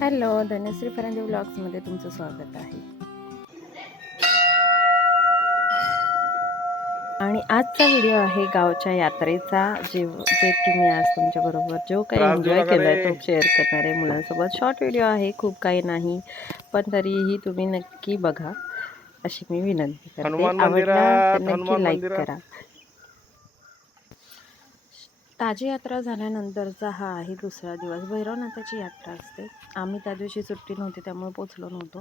Hello Dhanashree Farande ब्लॉग्समध्ये तुमचं स्वागत आहे आणि आजचा व्हिडिओ आहे गावच्या यात्रेचा जे जे की मी आज तुमच्याबरोबर जो काही एन्जॉय देऊ नका केला रे. तो शेअर करणार आहे मुलांसोबत शॉर्ट व्हिडिओ आहे खूप काही नाही पण तरीही तुम्ही नक्की बघा अशी मी विनंती करते आवडला तर नक्की लाईक. करा ताजी यात्रा झाल्यानंतरचा हा आहे दुसरा दिवस. भैरवनाथाची यात्रा असते. आम्ही त्या दिवशी सुट्टी नव्हती त्यामुळे पोचलो नव्हतो.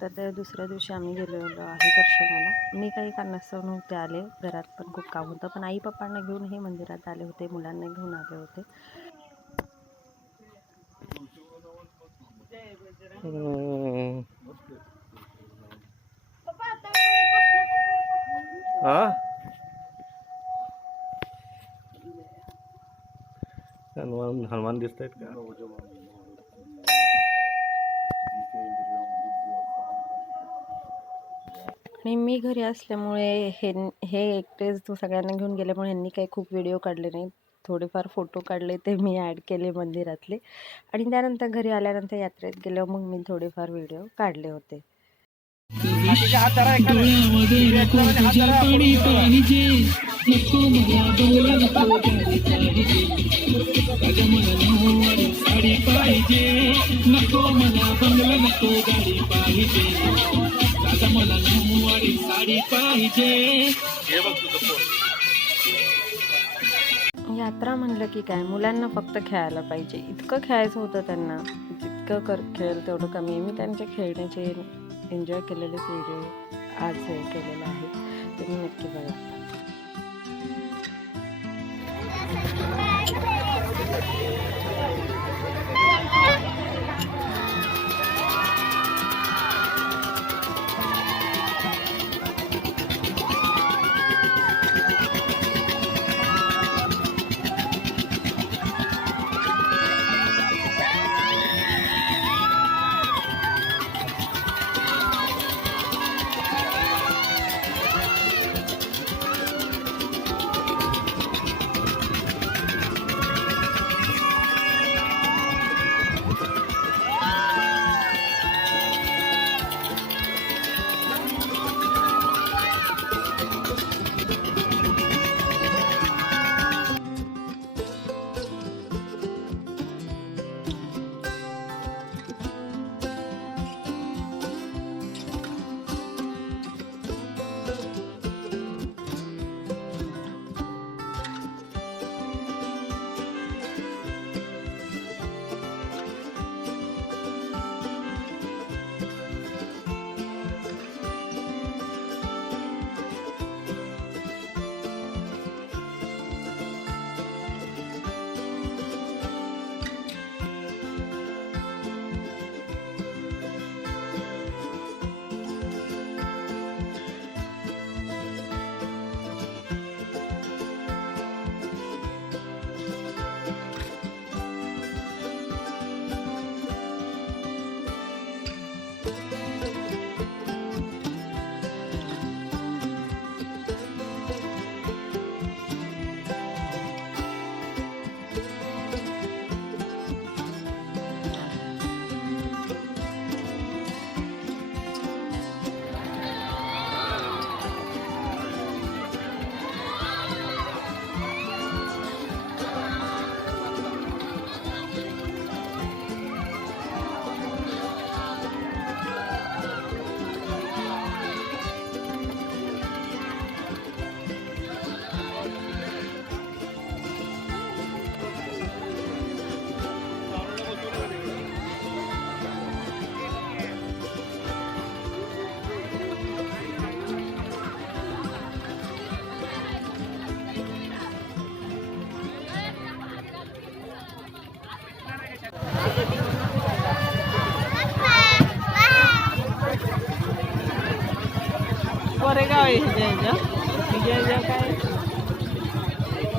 तर त्या दुसऱ्या दिवशी आम्ही गेलेलो आहे दर्शनाला. मी काही कारणास्तव नव्हते आले. घरात पण खूप काम होतं. पण आई पप्पांना घेऊन हे मंदिरात आले होते. मुलांना घेऊन आले होते हम्म. हा हनुमान हनुमान दिसत आहेत का? आणि मी घरी असल्यामुळे हे हे एकटेच तो सगळ्यांना घेऊन गेल्यामुळे यांनी काही खूप व्हिडिओ काढले नाही थोडेफार फोटो काढले ते मी ॲड केले मंदिरातले. आणि त्यानंतर घरी आल्यानंतर यात्रेत गेल्यावर मग मी थोडेफार व्हिडिओ काढले होते. पाहिजे नको मला बंगला नको गाडी पाहिजे मला नऊवारी साडी पाहिजे यात्रा म्हणलं की काय मुलांना फक्त खेळायला पाहिजे. इतकं खेळायचं होतं त्यांना. जितकं कर खेळ तेवढं कमी. मी त्यांच्या खेळण्याचे एन्जॉय केलेले व्हिडिओ आज हे केलेलं आहे. तुम्ही नक्की बघा.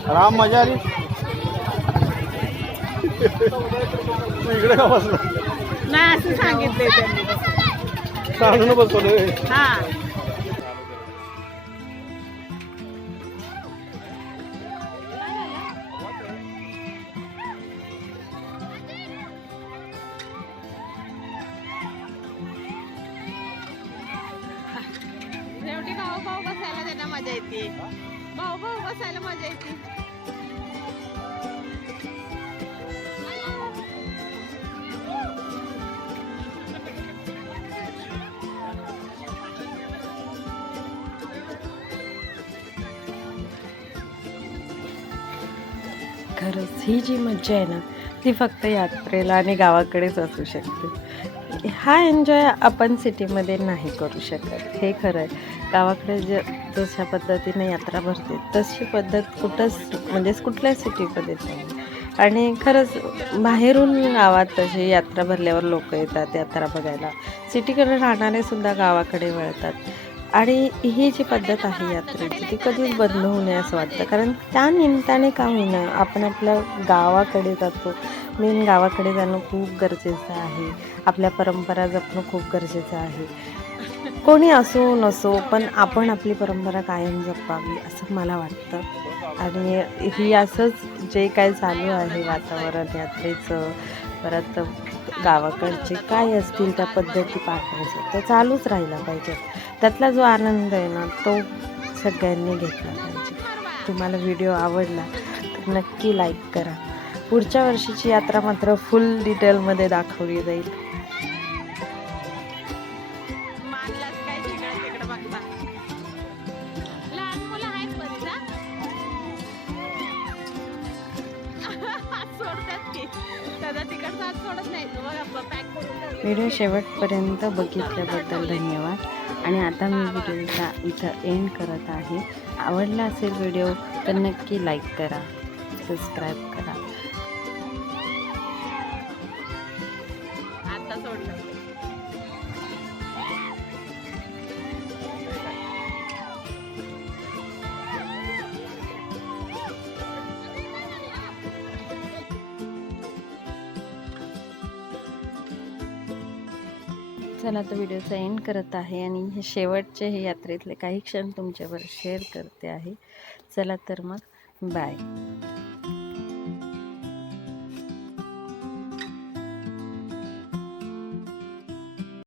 राम मजा आली इकडे का बसला? नाही असं सांगितलंय त्यांनी. सांगून बसवलं हा. भाऊ बसायला त्यांना मजा येते. भाऊ भाऊ बसायला मजा येते. खरंच ही जी मज्जा आहे ना ती फक्त यात्रेला आणि गावाकडेच असू शकते. हा एन्जॉय आपण सिटीमध्ये नाही करू शकत. हे खरं आहे. गावाकडे ज जशा पद्धतीने यात्रा भरते तशी पद्धत कुठंच म्हणजेच कुठल्याच सिटीमध्ये नाही. आणि खरंच बाहेरून गावात तशी यात्रा भरल्यावर लोक येतात यात्रा बघायला. सिटीकडे राहणारे सुद्धा गावाकडे वळतात. आणि ही जी पद्धत आहे यात्रेची ती कधीच बंद होऊ नये असं वाटतं. कारण त्या निमित्ताने का होईना आपण आपल्या गावाकडे जातो मेन गावाकडे जाणं खूप गरजेचं आहे. आपल्या परंपरा जपणं खूप गरजेचं आहे. कोणी असो नसो पण आपण आपली परंपरा कायम जपावी असं मला वाटतं. आणि ही असंच जे काय चालू आहे वातावरण यात्रेचं परत गावाकडचे काय असतील त्या पद्धती पाठवायचं त्या चालूच राहिला पाहिजे. त्यातला जो आनंद आहे ना तो सगळ्यांनी घेतला पाहिजे. तुम्हाला व्हिडिओ आवडला तर नक्की लाईक करा. पुढच्या वर्षीची यात्रा मात्र फुल डिटेलमध्ये दाखवली जाईल. व्हिडिओ शेवटपर्यंत बघितल्याबद्दल धन्यवाद. आणि आता मी व्हिडिओचा इथं एंड करत आहे. आवडला असेल व्हिडिओ तर नक्की लाईक करा सबस्क्राईब करा. चला आता व्हिडिओचा एंड करत आहे आणि हे शेवटचे हे यात्रेतले काही क्षण तुमच्यावर शेअर करते आहे. चला तर मग बाय